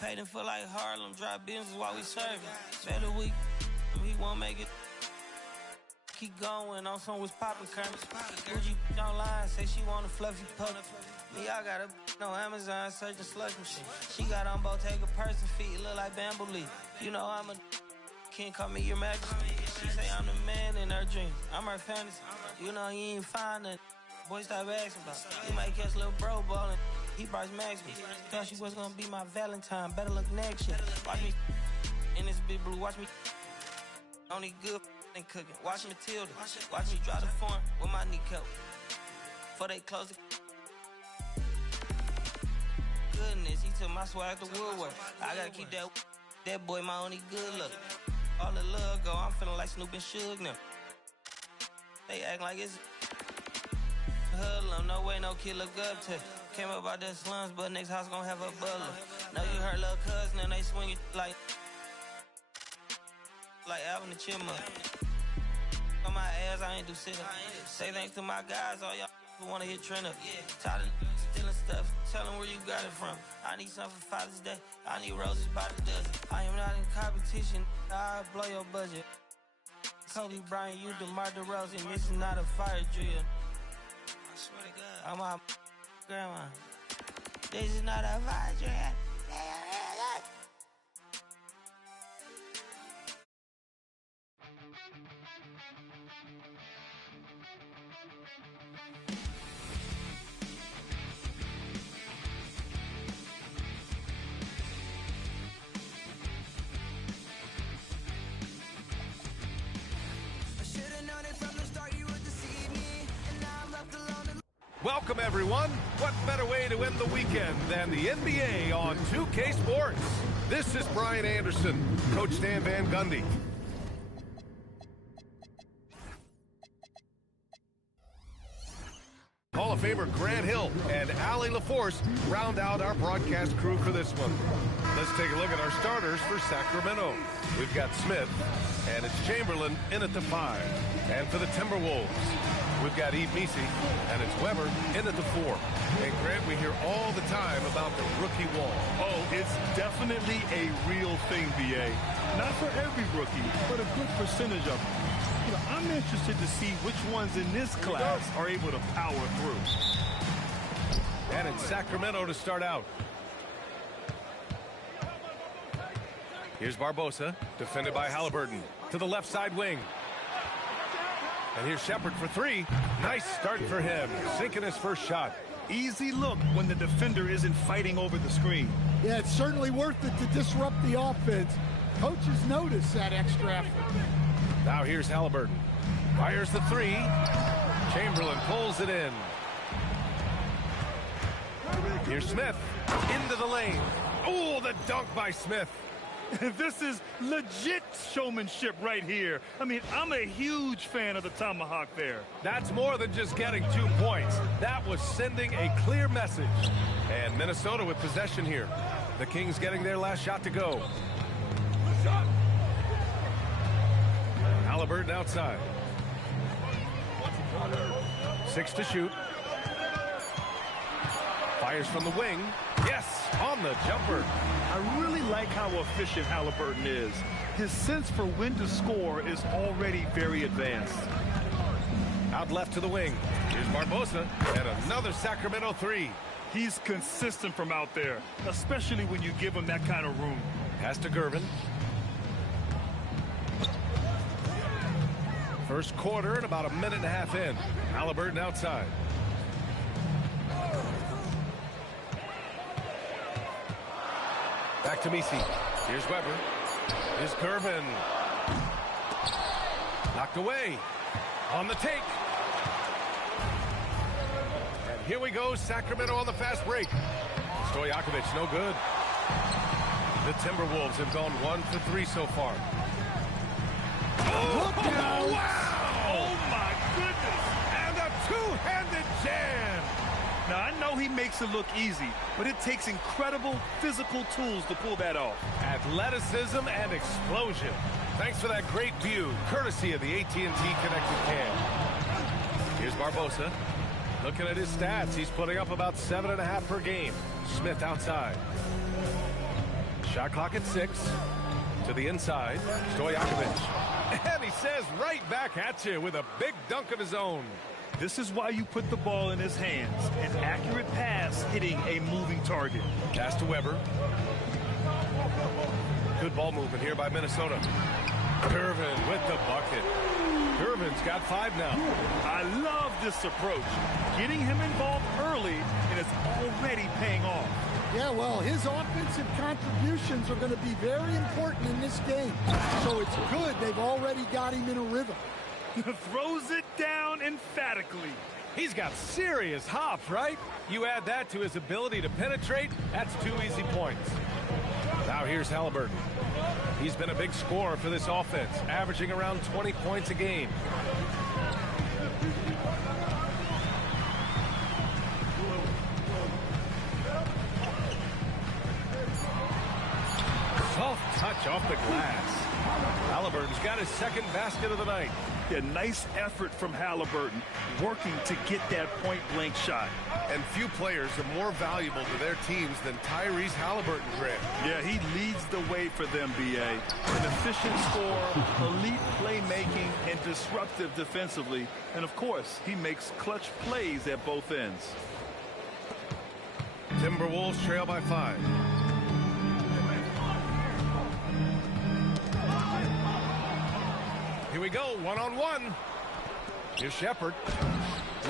paid him for like Harlem, drop business while we serving. Better we won't make it. Keep going on some was poppin' current. Gucci online, say she want a fluffy pup. Me, I got a no Amazon searching slush machine. She got on Bottega purse and feet, look like bamboo leaf. You know I'm a can't call me your majesty. She say I'm the man in her dreams. I'm her fantasy. You know you ain't find nothing. Boy, stop asking about it. You might catch little bro ballin'. He Bryce Max me. Thought she was gonna be my Valentine. Better look next year. Watch me in this big blue. Watch me only good and cooking. Watch Matilda. Watch me drive the form with my kneecap. Before they close the goodness, he took my swag to Woodward. I gotta keep that boy my only good look. All the love go, I'm feeling like Snoop and Suge now. They act like it's hoodlum, no way no kid look up to. Came up out that slums, but next house gon' have a butler. Know you heard little cousin and they swing it like Alvin the Chipmunk. On my ass, I ain't do sit up. Say thanks to my guys, all y'all who wanna hit trend up. Tired of stealing stuff, tell them where you got it from. I need something for Father's Day, I need roses by the dozen. I am not in competition, I'll blow your budget. Kobe Bryant, you DeMar DeRozan, this is not a fire drill. I swear to God, I'm my grandma. This is not a fire drill. Welcome, everyone. What better way to end the weekend than the NBA on 2K Sports? This is Brian Anderson, Coach Dan Van Gundy. Hall of Famer Grant Hill and Allie LaForce round out our broadcast crew for this one. Let's take a look at our starters for Sacramento. We've got Smith, and it's Chamberlain in at the 5. And for the Timberwolves, we've got Yves Missi, and it's Weber in at the 4. And Grant, we hear all the time about the rookie wall. Oh, it's definitely a real thing, BA. Not for every rookie, but a good percentage of them. You know, I'm interested to see which ones in this class are able to power through. And it's Sacramento to start out. Here's Barbosa, defended by Halliburton, to the left side wing. And here's Shepard for 3. Nice start for him, sinking his first shot. Easy look when the defender isn't fighting over the screen. Yeah, it's certainly worth it to disrupt the offense. Coaches notice that extra effort. Now here's Halliburton. Fires the 3. Chamberlain pulls it in. Here's Smith. Into the lane. Oh, the dunk by Smith. This is legit showmanship right here. I mean, I'm a huge fan of the tomahawk there. That's more than just getting 2 points. That was sending a clear message. And Minnesota with possession here. The Kings getting their last shot to go. Halliburton outside. 6 to shoot. Fires from the wing. Yes, on the jumper. I really like how efficient Halliburton is. His sense for when to score is already very advanced. Out left to the wing. Here's Barbosa, and another Sacramento 3. He's consistent from out there, especially when you give him that kind of room. Pass to Gervin. First quarter and about a minute and a half in. Halliburton outside. Back to Missi. Here's Weber. Here's Gervin. Knocked away. On the take. And here we go. Sacramento on the fast break. Stojakovic, no good. The Timberwolves have gone 1 for 3 so far. Oh, wow! Oh, my goodness! And a two-handed jam! Now, I know he makes it look easy, but it takes incredible physical tools to pull that off. Athleticism and explosion. Thanks for that great view, courtesy of the AT&T Connected Cam. Here's Barbosa. Looking at his stats, he's putting up about 7.5 per game. Smith outside. Shot clock at 6. To the inside, Stojakovic. And he says right back at you with a big dunk of his own. This is why you put the ball in his hands. An accurate pass hitting a moving target. Pass to Weber. Good ball movement here by Minnesota. Gervin with the bucket. Gervin's got 5 now. I love this approach. Getting him involved early, and it's already paying off. Yeah, well, his offensive contributions are going to be very important in this game. So it's good they've already got him in a rhythm. Throws it down emphatically. He's got serious hop, right? You add that to his ability to penetrate, that's 2 easy points. Now here's Halliburton. He's been a big scorer for this offense, averaging around 20 points a game. Soft touch off the glass. Halliburton's got his second basket of the night. Yeah, nice effort from Halliburton, working to get that point-blank shot. And few players are more valuable to their teams than Tyrese Halliburton, Grant. Yeah, he leads the way for them, B.A. An efficient scorer, elite playmaking, and disruptive defensively. And, of course, he makes clutch plays at both ends. Timberwolves trail by 5. Here we go, one-on-one. Here's Shepherd.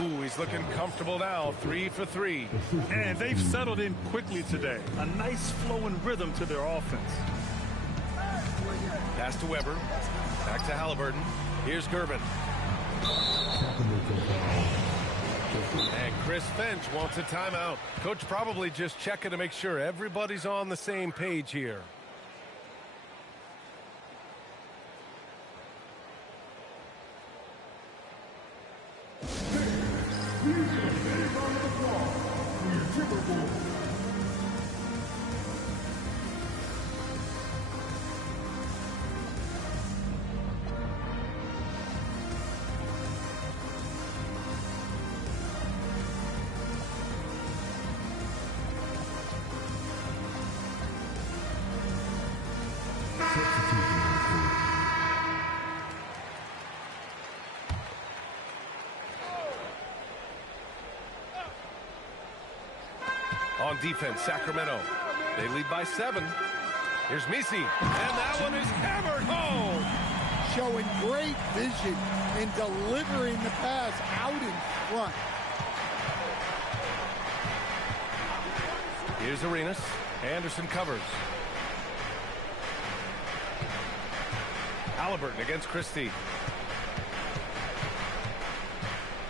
Ooh, he's looking comfortable now, 3 for 3. And they've settled in quickly today. A nice flowing rhythm to their offense. Pass to Weber. Back to Halliburton. Here's Gervin. And Chris Finch wants a timeout. Coach probably just checking to make sure everybody's on the same page here. On defense, Sacramento. They lead by 7. Here's Misi, and that one is hammered home. Showing great vision in delivering the pass out in front. Here's Arenas. Anderson covers. Halliburton against Christie.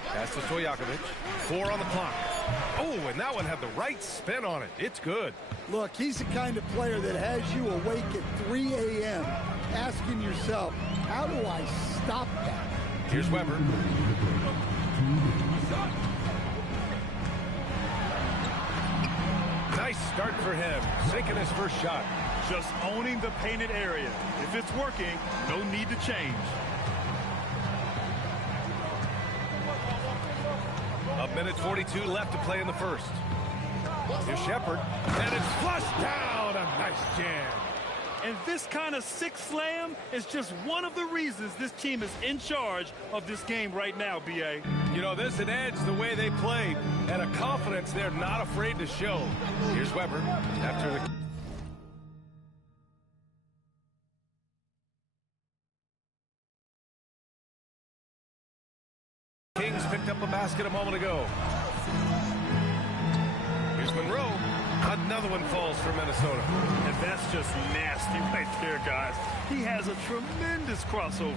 Pass to Stojakovic. 4 on the clock. Oh, and that one had the right spin on it. It's good. Look, he's the kind of player that has you awake at 3 a.m. asking yourself, how do I stop that? Here's Weber. Nice start for him. Sinking his first shot. Just owning the painted area. If it's working, no need to change. A minute 42 left to play in the first. Here's Shepherd, and it's flushed down. A nice jam. And this kind of six slam is just one of the reasons this team is in charge of this game right now, B.A. You know, there's an edge the way they played and a confidence they're not afraid to show. Here's Weber after the... Kings picked up a basket a moment ago. Here's Monroe. Another one falls for Minnesota. And that's just nasty right there, guys. He has a tremendous crossover.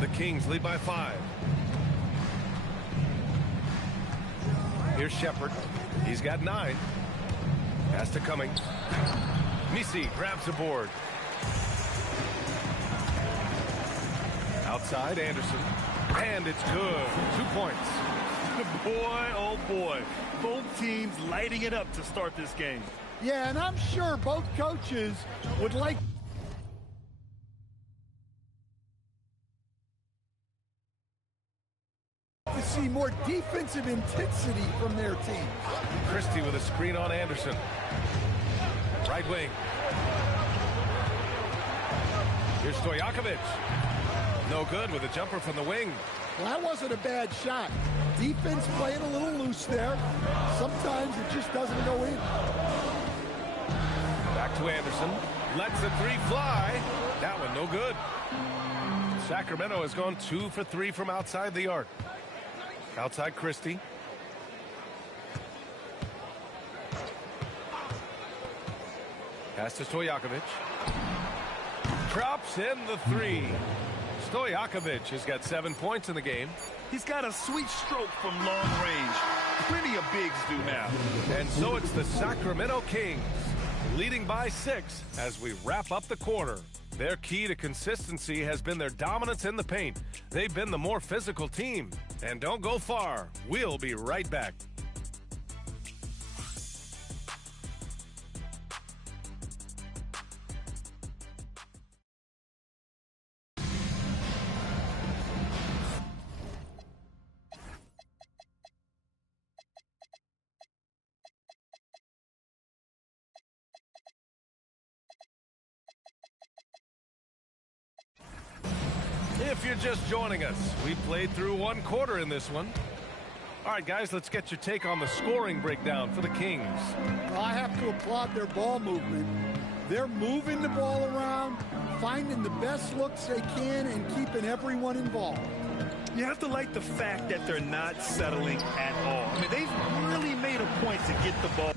The Kings lead by 5. Here's Shepherd. He's got 9. Pass to Cummings. Misi grabs the board. Outside, Anderson. And it's good. 2 points. Boy, oh boy. Both teams lighting it up to start this game. Yeah, and I'm sure both coaches would like to see more defensive intensity from their team. Christie with a screen on Anderson. Right wing. Here's Stojakovic. No good with a jumper from the wing. Well, that wasn't a bad shot. Defense playing a little loose there. Sometimes it just doesn't go in. Back to Anderson. Lets the three fly. That one no good. Sacramento has gone 2 for 3 from outside the arc. Outside Christie. Pass to Stojakovic. Drops in the 3. Stojakovic has got 7 points in the game. He's got a sweet stroke from long range. Plenty of bigs do now. And so it's the Sacramento Kings leading by 6 as we wrap up the quarter. Their key to consistency has been their dominance in the paint. They've been the more physical team. And don't go far. We'll be right back. If you're just joining us, we played through 1 quarter in this one. All right, guys, let's get your take on the scoring breakdown for the Kings. Well, I have to applaud their ball movement. They're moving the ball around, finding the best looks they can, and keeping everyone involved. You have to like the fact that they're not settling at all. I mean, they've really made a point to get the ball.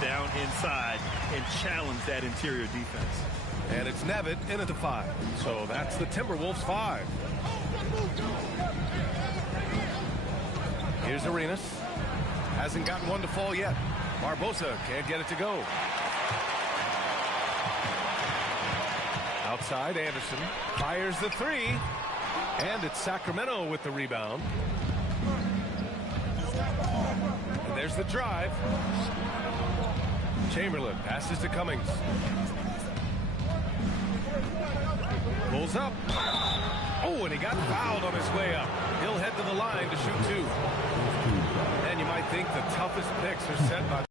Down inside and challenge that interior defense. And it's Nevitt in at the 5. So that's the Timberwolves 5. Here's Arenas. Hasn't gotten one to fall yet. Barbosa can't get it to go. Outside, Anderson fires the 3. And it's Sacramento with the rebound. And there's the drive. Chamberlain passes to Cummings. Pulls up. Oh, and he got fouled on his way up. He'll head to the line to shoot 2. And you might think the toughest picks are set by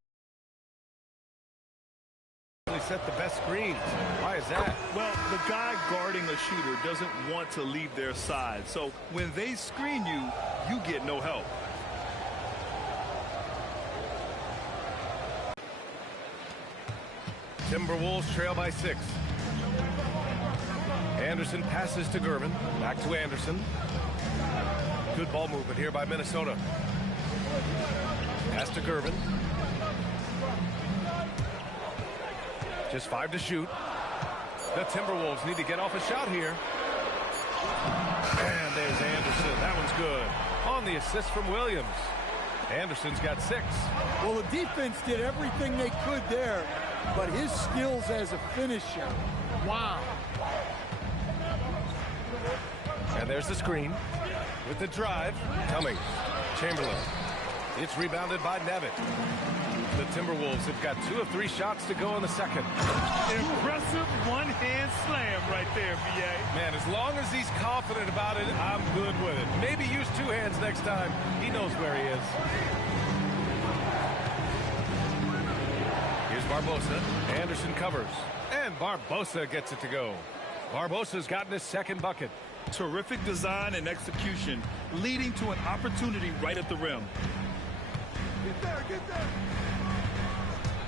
set the best screens. Why is that? Well, the guy guarding a shooter doesn't want to leave their side. So when they screen you, you get no help. Timberwolves trail by 6. Anderson passes to Gervin. Back to Anderson. Good ball movement here by Minnesota. Pass to Gervin. Just 5 to shoot. The Timberwolves need to get off a shot here. And there's Anderson. That one's good. On the assist from Williams. Anderson's got 6. Well, the defense did everything they could there, but his skills as a finisher, wow. And there's the screen. With the drive, Cummings. Chamberlain. It's rebounded by Nevitt. The Timberwolves have got 2 of 3 shots to go in the second. Impressive one-hand slam right there, B.A. Man, as long as he's confident about it, I'm good with it. Maybe use 2 hands next time. He knows where he is. Here's Barbosa. Anderson covers. And Barbosa gets it to go. Barbosa's gotten his second bucket. Terrific design and execution, leading to an opportunity right at the rim. Get there, get there.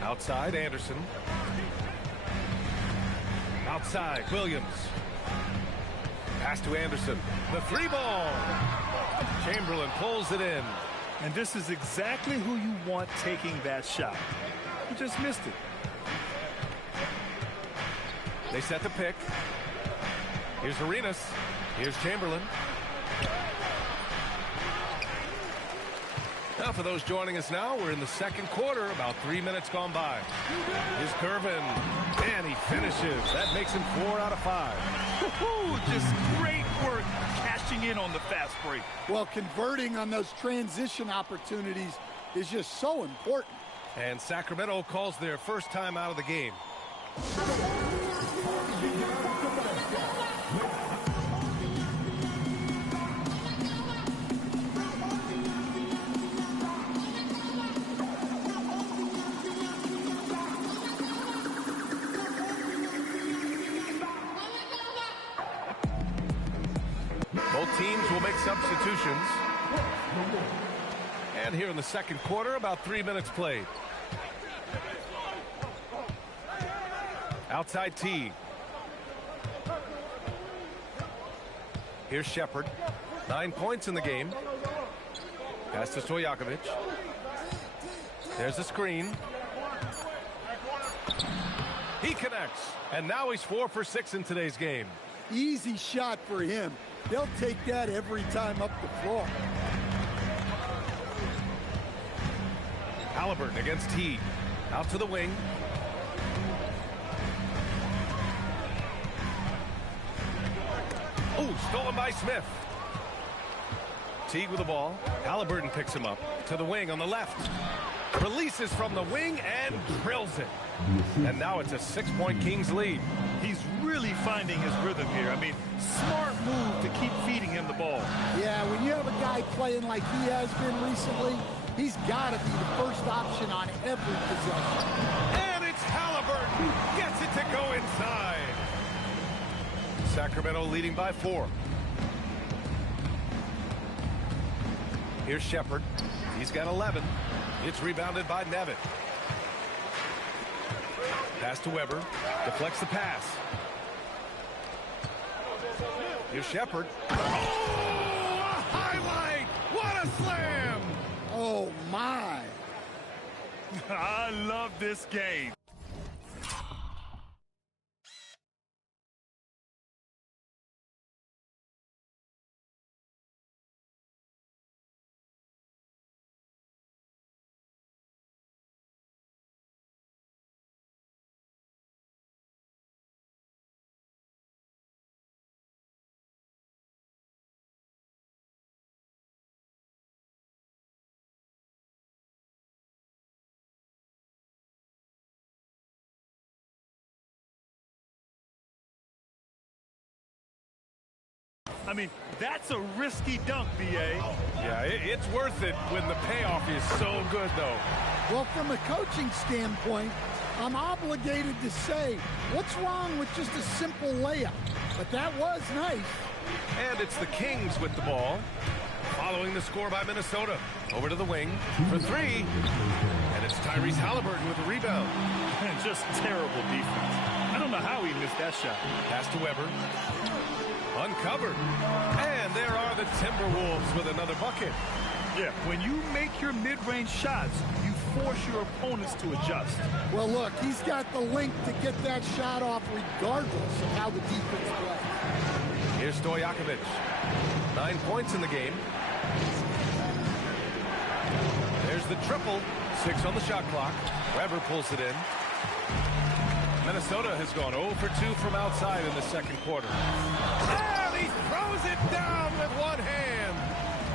Outside, Anderson. Outside, Williams. Pass to Anderson. The 3-ball. Chamberlain pulls it in. And this is exactly who you want taking that shot. You just missed it. They set the pick. Here's Arenas. Here's Chamberlain. Now, for those joining us now, we're in the second quarter, about 3 minutes gone by. Here's Curvin, and he finishes. That makes him 4 out of 5. Just great work cashing in on the fast break. Well, converting on those transition opportunities is just so important. And Sacramento calls their first time out of the game. Both teams will make substitutions. And here in the second quarter, about 3 minutes played. Outside T. Here's Shepard. 9 points in the game. Pass to Stojakovic. There's the screen. He connects. And now he's 4 for 6 in today's game. Easy shot for him. They'll take that every time up the floor. Halliburton against T. Out to the wing. Oh, stolen by Smith. Teague with the ball. Halliburton picks him up. To the wing on the left. Releases from the wing and drills it. And now it's a 6-point Kings lead. He's really finding his rhythm here. I mean, smart move to keep feeding him the ball. Yeah, when you have a guy playing like he has been recently, he's got to be the first option on every possession. And it's Halliburton. Gets it to go inside. Sacramento leading by 4. Here's Shepard. He's got 11. It's rebounded by Nevitt. Pass to Weber. Deflects the pass. Here's Shepard. Oh, a highlight! What a slam! Oh, my. I love this game. I mean, that's a risky dunk, B.A. Yeah, it's worth it when the payoff is so good, though. Well, from a coaching standpoint, I'm obligated to say, what's wrong with just a simple layup? But that was nice. And it's the Kings with the ball. Following the score by Minnesota. Over to the wing for 3. And it's Tyrese Halliburton with the rebound. Just terrible defense. I don't know how he missed that shot. Pass to Weber. Uncovered. And there are the Timberwolves with another bucket. Yeah, when you make your mid-range shots, you force your opponents to adjust. Well, look, he's got the length to get that shot off regardless of how the defense plays. Here's Stojakovic. 9 points in the game. There's the triple. 6 on the shot clock. Weber pulls it in. Minnesota has gone 0 for 2 from outside in the second quarter. And he throws it down with one hand.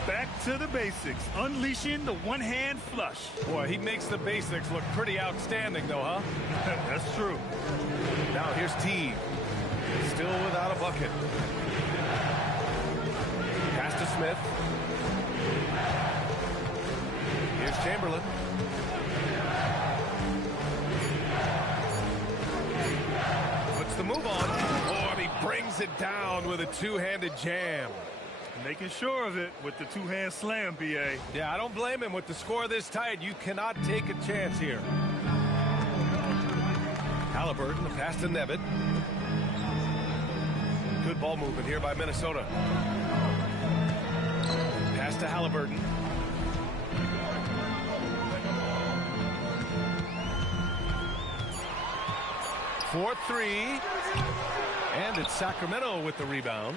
Back Back to the basics, unleashing the one-hand flush. Boy, he makes the basics look pretty outstanding, though, huh? That's true. Now here's T. Still without a bucket. Pass to Smith. Here's Chamberlain. Puts the move on. Oh, and he brings it down with a two-handed jam. Making sure of it with the two-hand slam, B.A. Yeah, I don't blame him. With the score this tight, you cannot take a chance here. Halliburton, the pass to Nevitt. Good ball movement here by Minnesota. Pass to Halliburton. For three. And it's Sacramento with the rebound.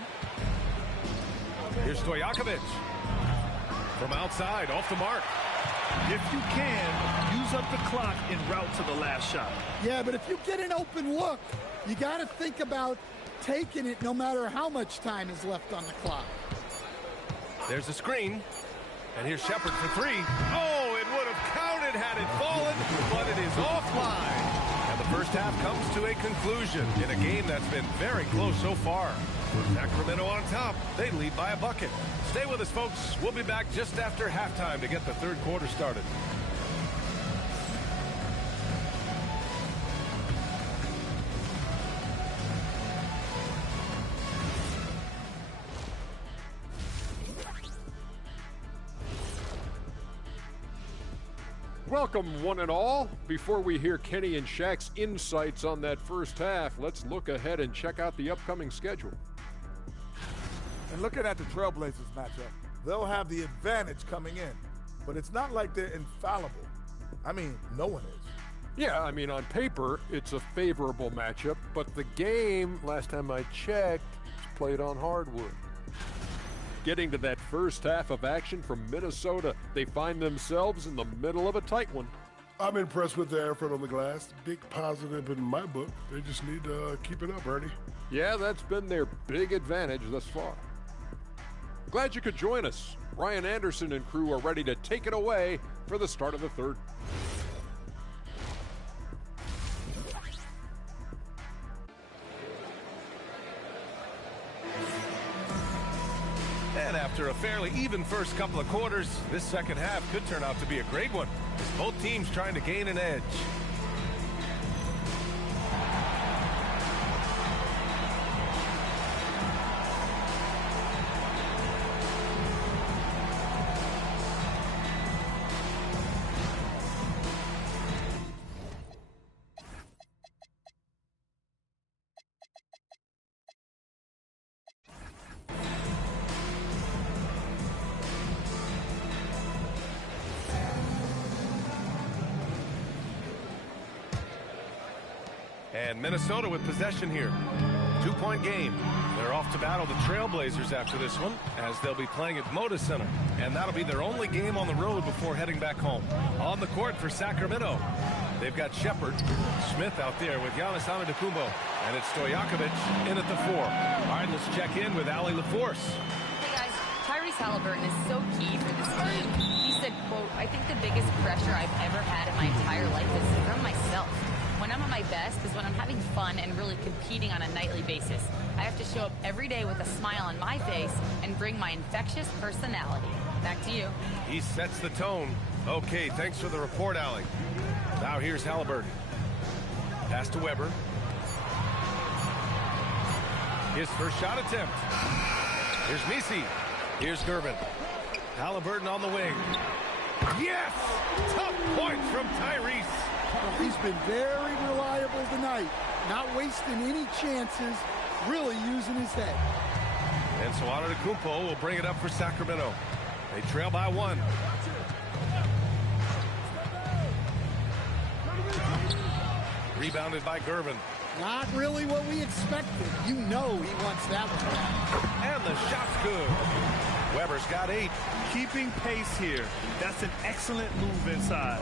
Here's Stojakovic. From outside, off the mark. If you can, use up the clock en route to the last shot. Yeah, but if you get an open look, you got to think about taking it no matter how much time is left on the clock. There's a screen. And here's Shepard for three. Oh, it would have counted had it fallen, but it is offline. And the first half comes to a conclusion in a game that's been very close so far. Sacramento on top. They lead by a bucket. Stay with us, folks. We'll be back just after halftime to get the third quarter started. Welcome, one and all. Before we hear Kenny and Shaq's insights on that first half, let's look ahead and check out the upcoming schedule. And looking at the Trailblazers matchup, they'll have the advantage coming in, but it's not like they're infallible. I mean, no one is. Yeah, I mean, on paper, it's a favorable matchup, but the game, last time I checked, is played on hardwood. Getting to that first half of action from Minnesota, they find themselves in the middle of a tight one. I'm impressed with their effort on the glass. Big positive in my book. They just need to keep it up, Ernie. Yeah, that's been their big advantage thus far. Glad you could join us. Ryan Anderson and crew are ready to take it away for the start of the third. And after a fairly even first couple of quarters, this second half could turn out to be a great one, as both teams trying to gain an edge. And Minnesota with possession here. 2-point game. They're off to battle the Trailblazers after this one, as they'll be playing at Moda Center. And that'll be their only game on the road before heading back home. On the court for Sacramento, they've got Shepard, Smith out there with Giannis Antetokounmpo, and it's Stojakovic in at the 4. All right, let's check in with Allie LaForce. Hey guys, Tyrese Halliburton is so key for this team. He said, quote, "I think the biggest pressure I've ever had in my entire life is from myself. When I'm at my best is when I'm having fun and really competing on a nightly basis. I have to show up every day with a smile on my face and bring my infectious personality." Back to you. He sets the tone. Okay, thanks for the report, Allie. Now here's Halliburton. Pass to Weber. His first shot attempt. Here's Nisi. Here's Gervin. Halliburton on the wing. Yes! Tough points from Tyrese. He's been very reliable tonight, not wasting any chances, really using his head. And so Antetokounmpo will bring it up for Sacramento. They trail by 1. Rebounded by Gervin. Not really what we expected. You know he wants that one back. And the shot's good. Weber's got 8. Keeping pace here. That's an excellent move inside.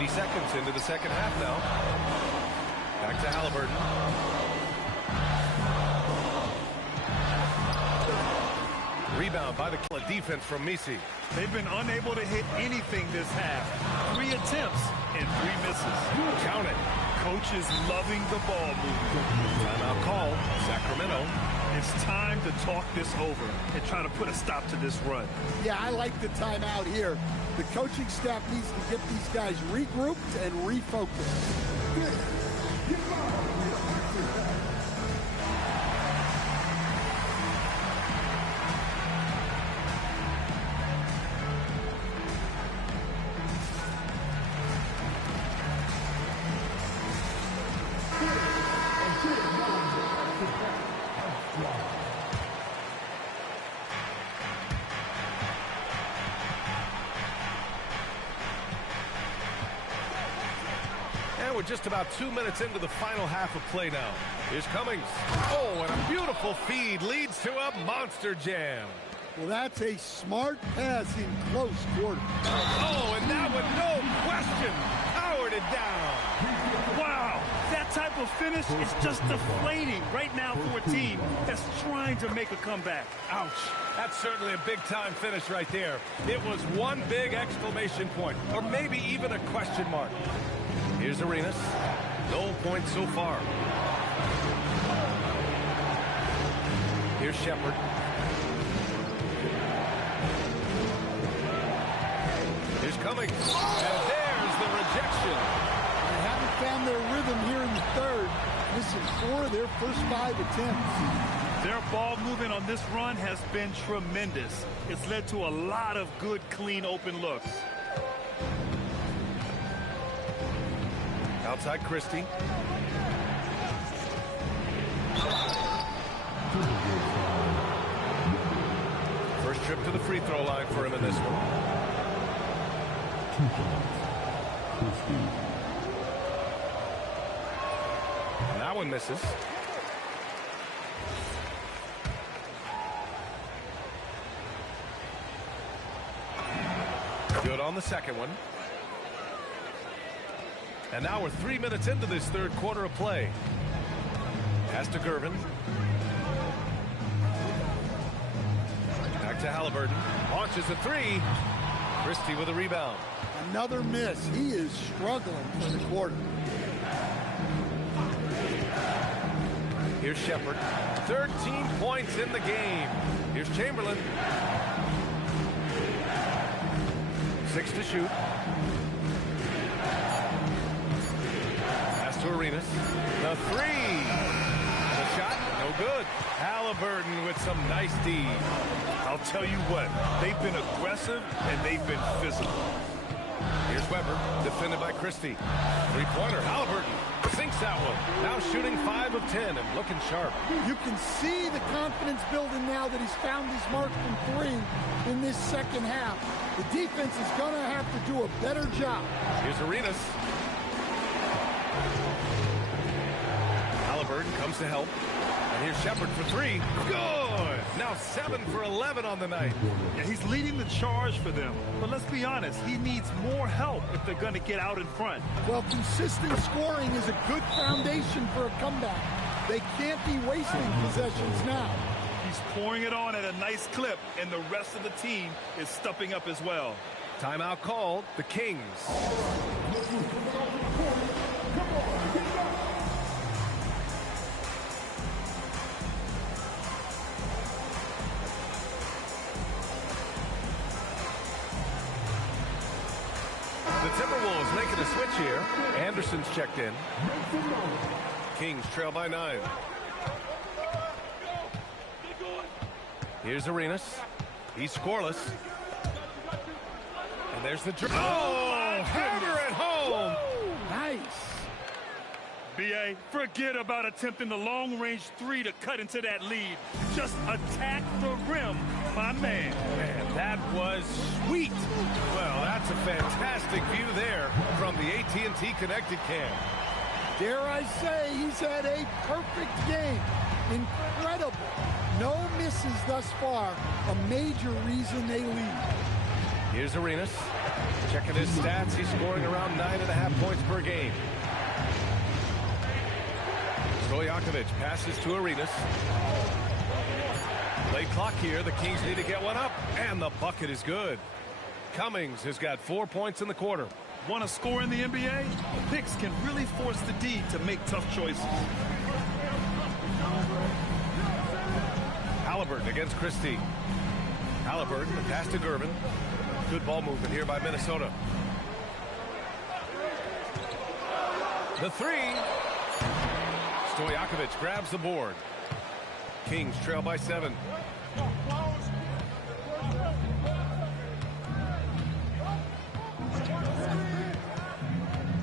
90 seconds into the second half now. Back to Halliburton. Rebound by the defense from Misi. They've been unable to hit anything this half. 3 attempts and 3 misses. Count it. Coach is loving the ball movement. Timeout call, Sacramento. It's time to talk this over and try to put a stop to this run. Yeah, I like the timeout here. The coaching staff needs to get these guys regrouped and refocused. And we're just about 2 minutes into the final half of play now. Here's Cummings. Oh, and a beautiful feed leads to a monster jam. Well, that's a smart pass in close quarter. Oh, and that one, no question, powered it down. Wow, that type of finish is just deflating right now for a team that's trying to make a comeback. Ouch. That's certainly a big-time finish right there. It was one big exclamation point, or maybe even a question mark. Here's Arenas. No points so far. Here's Shepard. Here's Cummings. And there's the rejection. They haven't found their rhythm here in the third. Missing 4 of their first 5 attempts. Their ball movement on this run has been tremendous. It's led to a lot of good, clean, open looks. Outside Christie. First trip to the free throw line for him in this one. That one misses. Good on the second one. And now we're 3 minutes into this third quarter of play. Pass to Gervin. Back to Halliburton. Launches a 3. Christie with a rebound. Another miss. He is struggling for the quarter. Here's Shepard. 13 points in the game. Here's Chamberlain. 6 to shoot. To Arenas. The 3. The shot, no good. Halliburton with some nice D. I'll tell you what, they've been aggressive and they've been physical. Here's Weber, defended by Christie. Three-pointer, Halliburton sinks that one. Now shooting 5 of 10 and looking sharp. You can see the confidence building now that he's found his mark from 3 in this second half. The defense is going to have to do a better job. Here's Arenas. Halliburton comes to help. And here's Shepard for 3. Good! Now 7 for 11 on the night. Yeah, he's leading the charge for them. But let's be honest, he needs more help if they're going to get out in front. Well, consistent scoring is a good foundation for a comeback. They can't be wasting possessions now. He's pouring it on at a nice clip, and the rest of the team is stepping up as well. Timeout called, the Kings. The Timberwolves making a switch here. Anderson's checked in. Kings trail by 9. Here's Arenas. He's scoreless. And there's the dribble. Oh, hammer at home. Nice. B.A., forget about attempting the long-range 3 to cut into that lead. Just attack the rim, my man. Man, that was sweet. Well, that's a fantastic view there from the AT&T Connected Cam. Dare I say he's had a perfect game. Incredible. No misses thus far. A major reason they lead. Here's Arenas. Checking his stats. He's scoring around 9.5 points per game. Stojakovic passes to Arenas. Late clock here. The Kings need to get one up, and the bucket is good. Cummings has got 4 points in the quarter. Want to score in the NBA? Picks can really force the D to make tough choices. Halliburton against Christie. Halliburton, the pass to Gervin. Good ball movement here by Minnesota. The three. Stojakovic grabs the board. Kings trail by 7.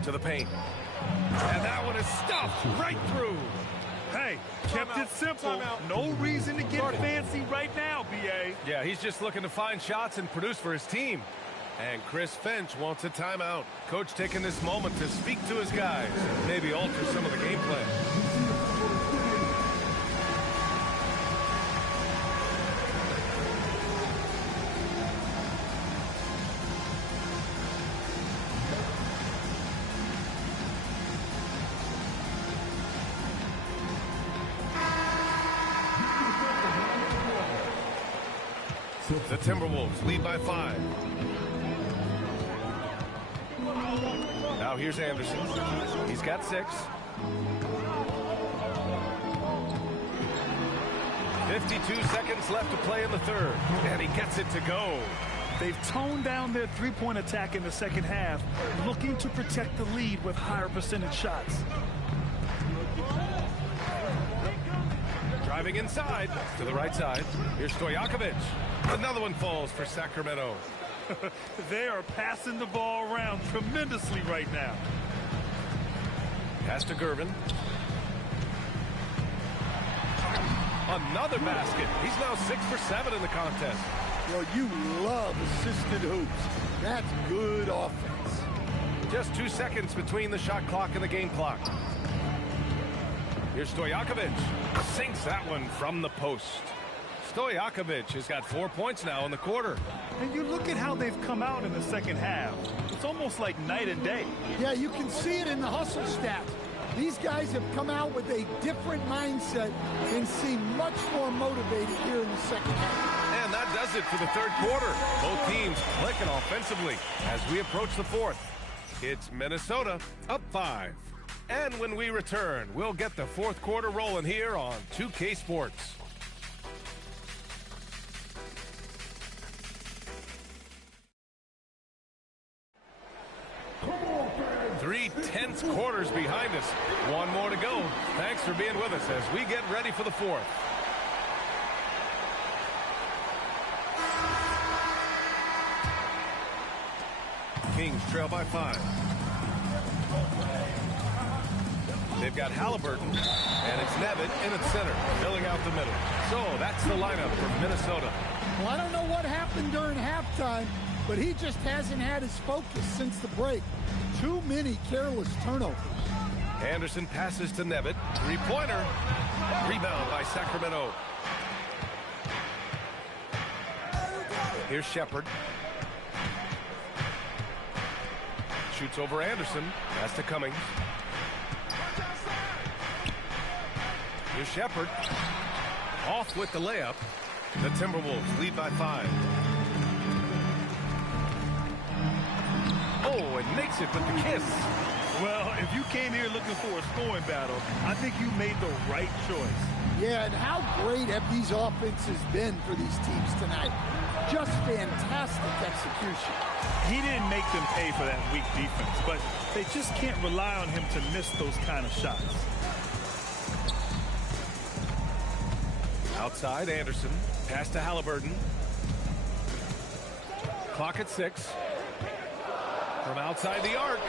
To the paint. And that one is stuffed right through. Hey, kept it simple. No reason to get fancy right now, B.A. Yeah, he's just looking to find shots and produce for his team. And Chris Finch wants a timeout. Coach taking this moment to speak to his guys and maybe alter some of the game plan. The Timberwolves lead by 5. Now here's Anderson. He's got 6. 52 seconds left to play in the third, and he gets it to go. They've toned down their three-point attack in the second half, looking to protect the lead with higher percentage shots. Driving inside to the right side. Here's Stojakovic. Another one falls for Sacramento. They are passing the ball around tremendously right now. Pass to Gervin. Another basket. He's now 6 for 7 in the contest. Well, you love assisted hoops. That's good offense. Just 2 seconds between the shot clock and the game clock. Here's Stojakovic. Sinks that one from the post. Stojakovic has got 4 points now in the quarter. And you look at how they've come out in the second half. It's almost like night and day. Yeah, you can see it in the hustle stats. These guys have come out with a different mindset and seem much more motivated here in the second half. And that does it for the third quarter. Both teams clicking offensively as we approach the fourth. It's Minnesota up 5. And when we return, we'll get the fourth quarter rolling here on 2K Sports. Three tense quarters behind us. One more to go. Thanks for being with us as we get ready for the fourth. Kings trail by 5. They've got Halliburton, and it's Nevitt in at center, filling out the middle. So that's the lineup for Minnesota. Well, I don't know what happened during halftime, but he just hasn't had his focus since the break. Too many careless turnovers. Anderson passes to Nevitt. Three-pointer. Rebound by Sacramento. Here's Shepard. Shoots over Anderson. Pass to Cummings. Here's Shepard. Off with the layup. The Timberwolves lead by 5. Oh, and makes it with the kiss. Well, if you came here looking for a scoring battle, I think you made the right choice. Yeah, and how great have these offenses been for these teams tonight? Just fantastic execution. He didn't make them pay for that weak defense, but they just can't rely on him to miss those kind of shots. Outside, Anderson. Pass to Halliburton. Clock at 6. From outside the arc.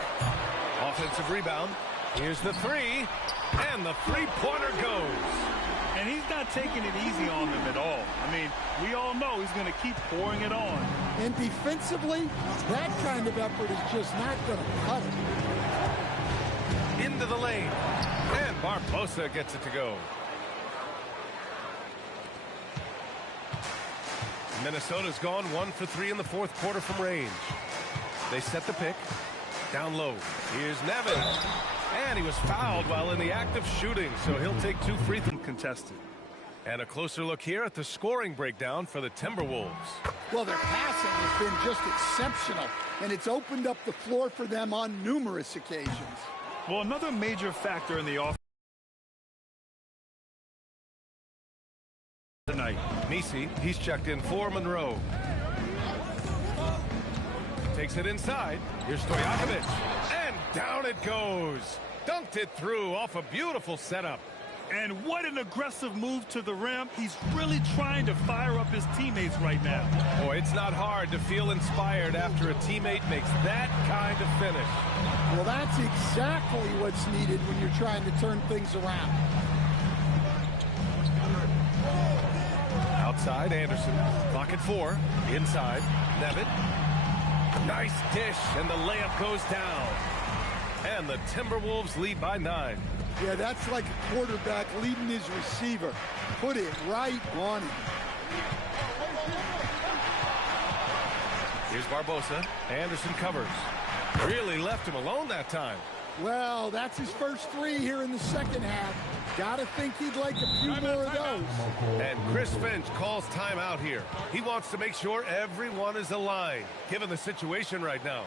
Offensive rebound. Here's the three. And the three-pointer goes. And he's not taking it easy on them at all. I mean, we all know he's going to keep pouring it on. And defensively, that kind of effort is just not going to cut it. Into the lane. And Barbosa gets it to go. Minnesota's gone 1 for 3 in the fourth quarter from range. They set the pick. Down low. Here's Nevitt. And he was fouled while in the act of shooting, so he'll take 2 free throws. Contested. And a closer look here at the scoring breakdown for the Timberwolves. Well, their passing has been just exceptional, and it's opened up the floor for them on numerous occasions. Well, another major factor in the offense tonight. Nisi, he's checked in for Monroe. Takes it inside. Here's Stojakovic. And down it goes. Dunked it through off a beautiful setup. And what an aggressive move to the rim. He's really trying to fire up his teammates right now. Boy, it's not hard to feel inspired after a teammate makes that kind of finish. Well, that's exactly what's needed when you're trying to turn things around. Outside, Anderson. Clock at 4. Inside, Nevitt. Nice dish, and the layup goes down. And the Timberwolves lead by 9. Yeah, that's like a quarterback leading his receiver. Put it right on him. Here's Barbosa. Anderson covers. Really left him alone that time. Well, that's his first 3 here in the second half. Gotta think he'd like a few more of those. And Chris Finch calls timeout here. He wants to make sure everyone is aligned, given the situation right now.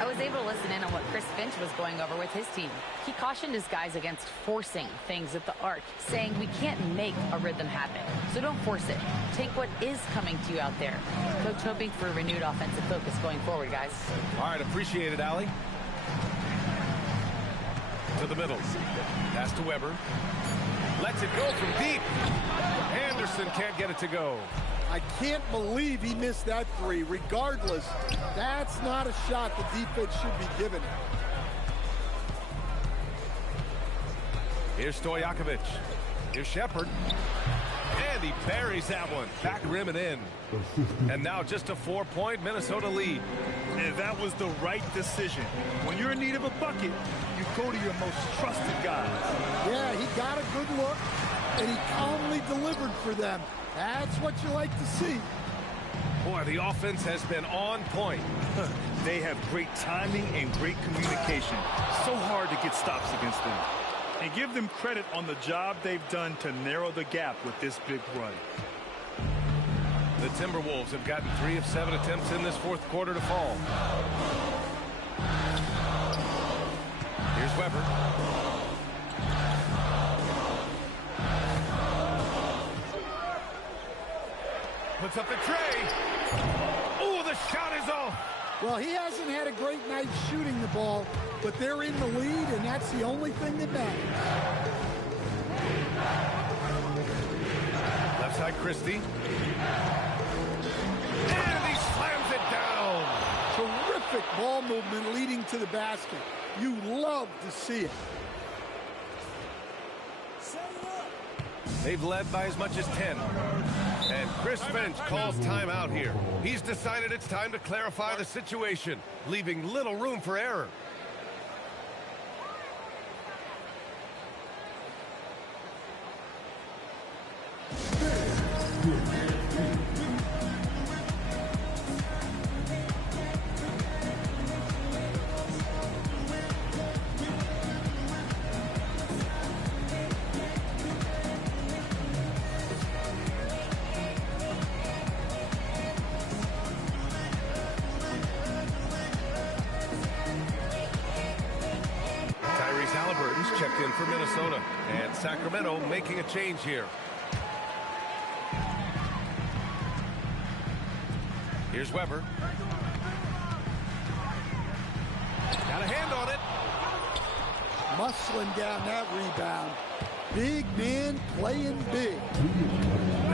I was able to listen in on what Chris Finch was going over with his team. He cautioned his guys against forcing things at the arc, saying we can't make a rhythm happen, so don't force it. Take what is coming to you out there. Coach hoping for a renewed offensive focus going forward, guys. All right, appreciate it, Allie. To the middle. Pass to Weber. Lets it go from deep. Anderson can't get it to go. I can't believe he missed that 3. Regardless, that's not a shot the defense should be giving him. Here's Stojakovic. Here's Shepard. And he buries that one. Back rim and in. And now just a 4-point Minnesota lead. And that was the right decision. When you're in need of a bucket, you go to your most trusted guys. Yeah, he got a good look, and he calmly delivered for them. That's what you like to see. Boy, the offense has been on point. They have great timing and great communication. So hard to get stops against them. And give them credit on the job they've done to narrow the gap with this big run. The Timberwolves have gotten 3 of 7 attempts in this fourth quarter to fall. Here's Weber. Puts up the tray. Oh, the shot is off. Well, he hasn't had a great night shooting the ball, but they're in the lead, and that's the only thing that matters. Left side, Christie. And he slams it down. Terrific ball movement leading to the basket. You love to see it. They've led by as much as 10. And Chris Finch calls timeout here. He's decided it's time to clarify the situation, leaving little room for error. Checked in for Minnesota, and Sacramento making a change here. Here's Weber. Got a hand on it. Muscling down that rebound. Big man playing big.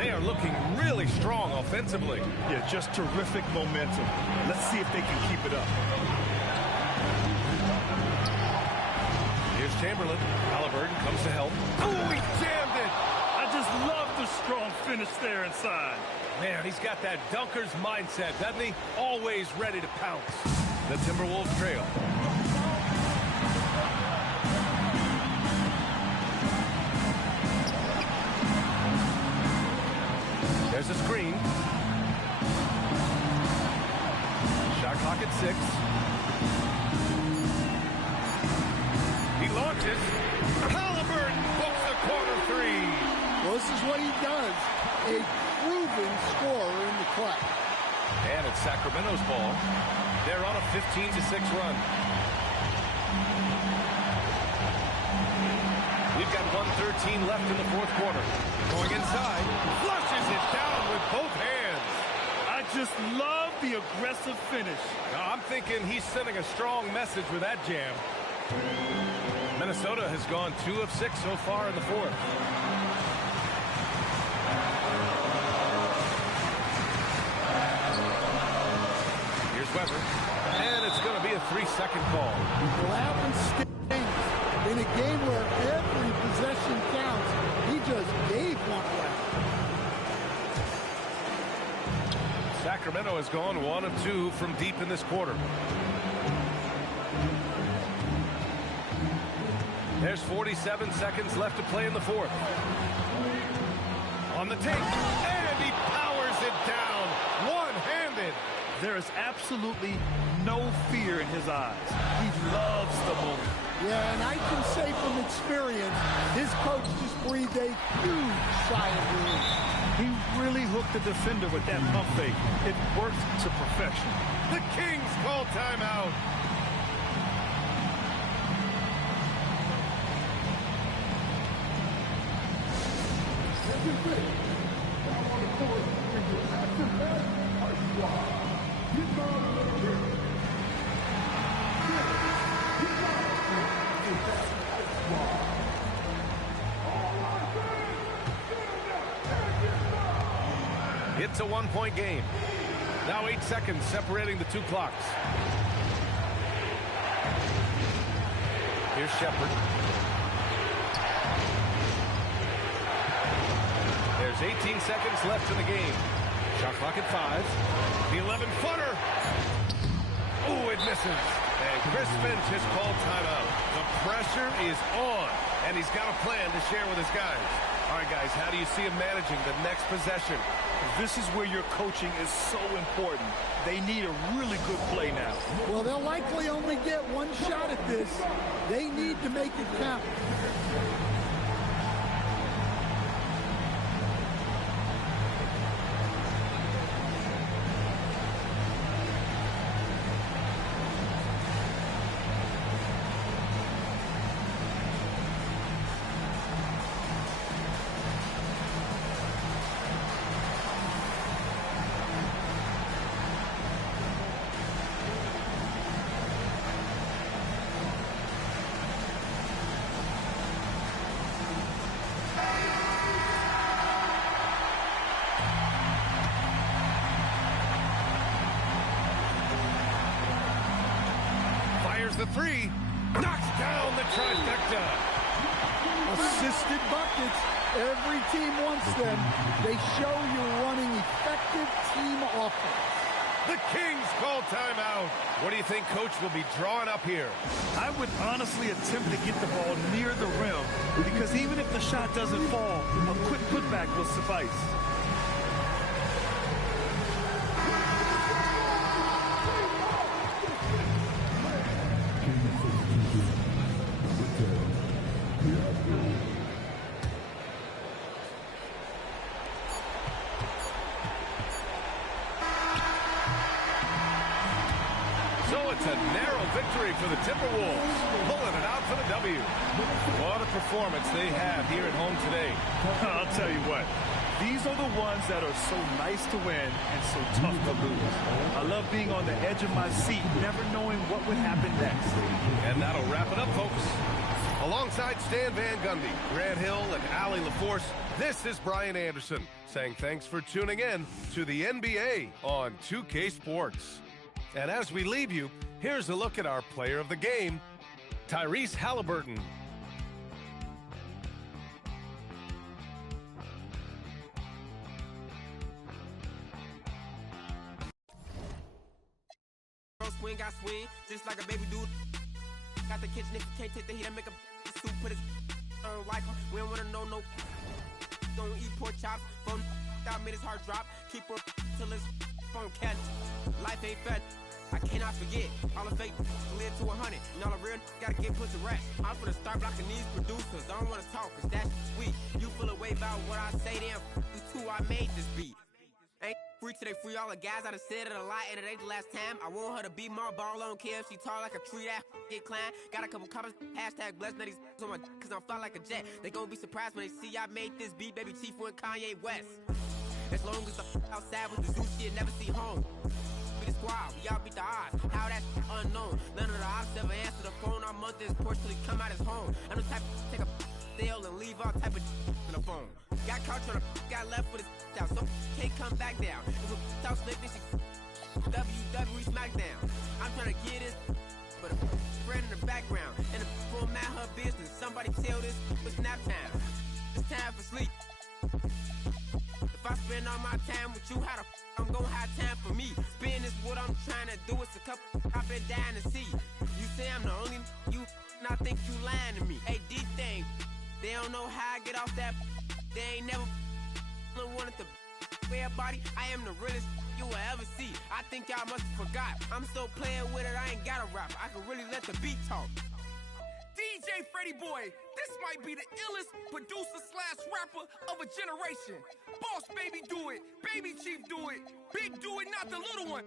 They are looking really strong offensively. Yeah, just terrific momentum. Let's see if they can keep it up. Chamberlain. Halliburton comes to help. Oh, he jammed it! I just love the strong finish there inside. Man, he's got that dunker's mindset, doesn't he? Always ready to pounce. The Timberwolves trail. There's a screen. Shot clock at 6. He launches. Halliburton books the corner 3. Well, this is what he does. A proven scorer in the clutch. And it's Sacramento's ball. They're on a 15-6 run. We've got 1:13 left in the fourth quarter. Going inside, flushes it down with both hands. I just love the aggressive finish. Now, I'm thinking he's sending a strong message with that jam. Minnesota has gone 2 of 6 so far in the fourth. Here's Weber, and it's going to be a 3-second call. What happens in a game where every possession counts, he just gave one away. Sacramento has gone 1 of 2 from deep in this quarter. There's 47 seconds left to play in the fourth. On the take, and he powers it down, one-handed. There is absolutely no fear in his eyes. He loves the moment. Yeah, and I can say from experience, his coach just breathed a huge sigh of relief. He really hooked the defender with that pump fake. It worked to perfection. The Kings call timeout. It's a 1-point game. Now 8 seconds separating the two clocks. Here's Shepard. There's 18 seconds left in the game. Shot clock at 5. The 11-footer. Oh, it misses. And Chris Finch has called timeout. The pressure is on, and he's got a plan to share with his guys. All right, guys, how do you see him managing the next possession? This is where your coaching is so important. They need a really good play now. Well, they'll likely only get one shot at this. They need to make it count. The 3, knocks down the trifecta. Assisted buckets. Every team wants them. They show you're running effective team offense. The Kings call timeout. What do you think Coach will be drawing up here? I would honestly attempt to get the ball near the rim because even if the shot doesn't fall, a quick putback will suffice. It's a narrow victory for the Timberwolves, pulling it out for the W. What a performance they have here at home today. I'll tell you what, these are the ones that are so nice to win and so tough to lose. I love being on the edge of my seat, never knowing what would happen next. And that'll wrap it up, folks. Alongside Stan Van Gundy, Grant Hill, and Allie LaForce, this is Brian Anderson saying thanks for tuning in to the NBA on 2K Sports. And as we leave you, here's a look at our player of the game, Tyrese Halliburton. swing, I swing, just like a baby dude. Got the kitchen if you can't take the heat, I make a soup, put his on like him. We don't wanna know no. Don't eat pork chops. Phone out, made his heart drop. Keep on till his phone catch. Life ain't fat. I cannot forget. All the fake live to 100. And all the real gotta get put to rest. I'm finna start blocking these producers. I don't wanna talk, cause that's sweet. You feel a way about what I say, then you too, I made this beat. Ain't free till they free all the guys. I done said it a lot, and it ain't the last time. I want her to be my ball, I don't care if she tall like a tree, that get climbed. Got a couple comments, hashtag blessed, now these on my cause I'm fly like a jet. They gon' be surprised when they see I made this beat, baby Chief and Kanye West. As long as I'm outside with the zoo shit, never see home. Be the squad, we all beat the odds. How that's unknown. None of the ops ever answer the phone. Our month is porch till he come out his home. I'm the type to take a sale and leave all type of in the phone. Got caught trying to got left with his out, so can't come back down. If a talk slick, then she WWE SmackDown. I'm trying to get this, but a friend in the background. And the format her business. Somebody tell this, it's nap time. It's time for sleep. If I spend all my time with you, how the I'm gonna have time for me? Spin is what I'm trying to do. It's a couple I've been dying to see. You say I'm the only you, and I think you lying to me. Hey, D thing, they don't know how I get off that. They ain't never wanted to everybody. I am the realest you will ever see. I think y'all must have forgot. I'm still playing with it. I ain't got a rap. I can really let the beat talk. DJ Freddie Boy, this might be the illest producer / rapper of a generation. Boss Baby do it, Baby Chief do it, Big do it, not the little one.